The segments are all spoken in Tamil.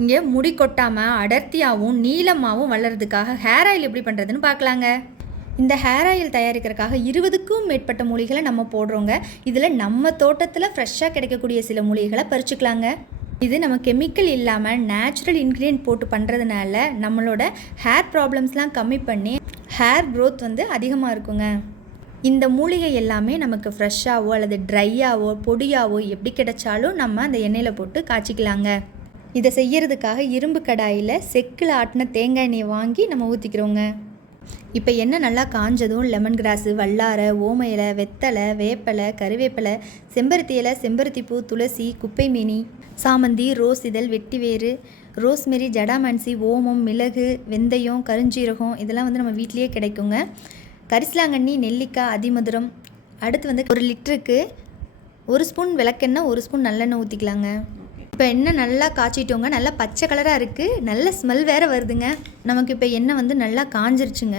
இங்கே முடி கொட்டாமல் அடர்த்தியாகவும் நீளமாகவும் வளர்கிறதுக்காக ஹேர் ஆயில் எப்படி பண்ணுறதுன்னு பார்க்கலாங்க. இந்த ஹேர் ஆயில் தயாரிக்கிறதுக்காக 20க்கும் மேற்பட்ட மூலிகளை நம்ம போடுறோங்க. இதில் நம்ம தோட்டத்தில் ஃப்ரெஷ்ஷாக கிடைக்கக்கூடிய சில மூலிகைகளை பறிச்சுக்கலாங்க. இது நம்ம கெமிக்கல் இல்லாமல் நேச்சுரல் இன்க்ரீடியன்ட் போட்டு பண்ணுறதுனால நம்மளோட ஹேர் ப்ராப்ளம்ஸ்லாம் கம்மி பண்ணி ஹேர் க்ரோத் அதிகமாக இருக்குங்க. இந்த மூலிகை எல்லாமே நமக்கு ஃப்ரெஷ்ஷாகவோ அல்லது ட்ரையாவோ பொடியாவோ எப்படி கிடைச்சாலும் நம்ம அந்த எண்ணெயில் போட்டு காய்ச்சிக்கலாங்க. இதை செய்யறதுக்காக இரும்பு கடாயில் செக்கில் ஆட்டின தேங்காய் எண்ணெயை வாங்கி நம்ம ஊற்றிக்கிறோங்க. இப்போ எண்ணெய் நல்லா காஞ்சதும் லெமன் கிராஸு, வல்லாரை, ஓம இலை, வெத்தலை, வேப்பலை, கருவேப்பிலை, செம்பருத்தி இலை, செம்பருத்திப்பூ, துளசி, குப்பை மேனி, சாமந்தி, ரோஸ் இதழ், வெட்டிவேறு, ரோஸ்மெரி, ஜடாமன்சி, ஓமம், மிளகு, வெந்தயம், கருஞ்சீரகம் இதெல்லாம் நம்ம வீட்லேயே கிடைக்குங்க. கரிசலாங்கண்ணி, நெல்லிக்காய், அதிமதுரம். அடுத்து 1 லிட்டருக்கு 1 ஸ்பூன் விளக்கெண்ணெய், 1 ஸ்பூன் நல்லெண்ணெய் ஊற்றிக்கலாங்க. இப்போ எண்ணெய் நல்லா காய்ச்சிட்டோங்க. நல்லா பச்சை கலராக இருக்குது, நல்ல ஸ்மெல் வேறு வருதுங்க. நமக்கு இப்போ எண்ணெய் நல்லா காஞ்சிருச்சுங்க.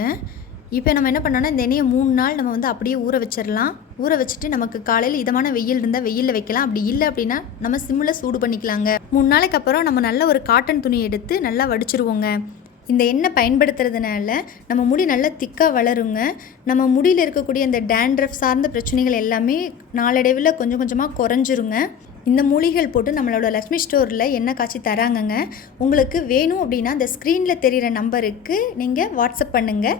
இப்போ நம்ம என்ன பண்ணோன்னா இந்த எண்ணெயை 3 நாள் நம்ம அப்படியே ஊற வச்சிடலாம். ஊற வச்சுட்டு நமக்கு காலையில் இதமான வெயில் இருந்தால் வெயிலில் வைக்கலாம். அப்படி இல்லை அப்படின்னா நம்ம சிம்மில் சூடு பண்ணிக்கலாங்க. 3 நாளைக்கு அப்புறம் நம்ம நல்ல ஒரு காட்டன் துணி எடுத்து நல்லா வடிச்சிருவோங்க. இந்த எண்ணெய் பயன்படுத்துறதுனால நம்ம முடி நல்லா திக்காக வளருங்க. நம்ம முடியில் இருக்கக்கூடிய இந்த டேண்ட்ரஃப் சார்ந்த பிரச்சனைகள் எல்லாமே நாளடைவில் கொஞ்சம் கொஞ்சமாக குறைஞ்சிருங்க. இந்த மூலிகைகள் போட்டு நம்மளோட லக்ஷ்மி ஸ்டோரில் எண்ணெய் காய்ச்சி தராங்கங்க. உங்களுக்கு வேணும் அப்படின்னா இந்த ஸ்க்ரீனில் தெரிகிற நம்பருக்கு நீங்கள் வாட்ஸ்அப் பண்ணுங்கள்.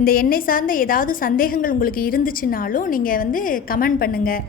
இந்த எண்ணெய் சார்ந்த ஏதாவது சந்தேகங்கள் உங்களுக்கு இருந்துச்சுனாலும் நீங்கள் கமெண்ட் பண்ணுங்கள்.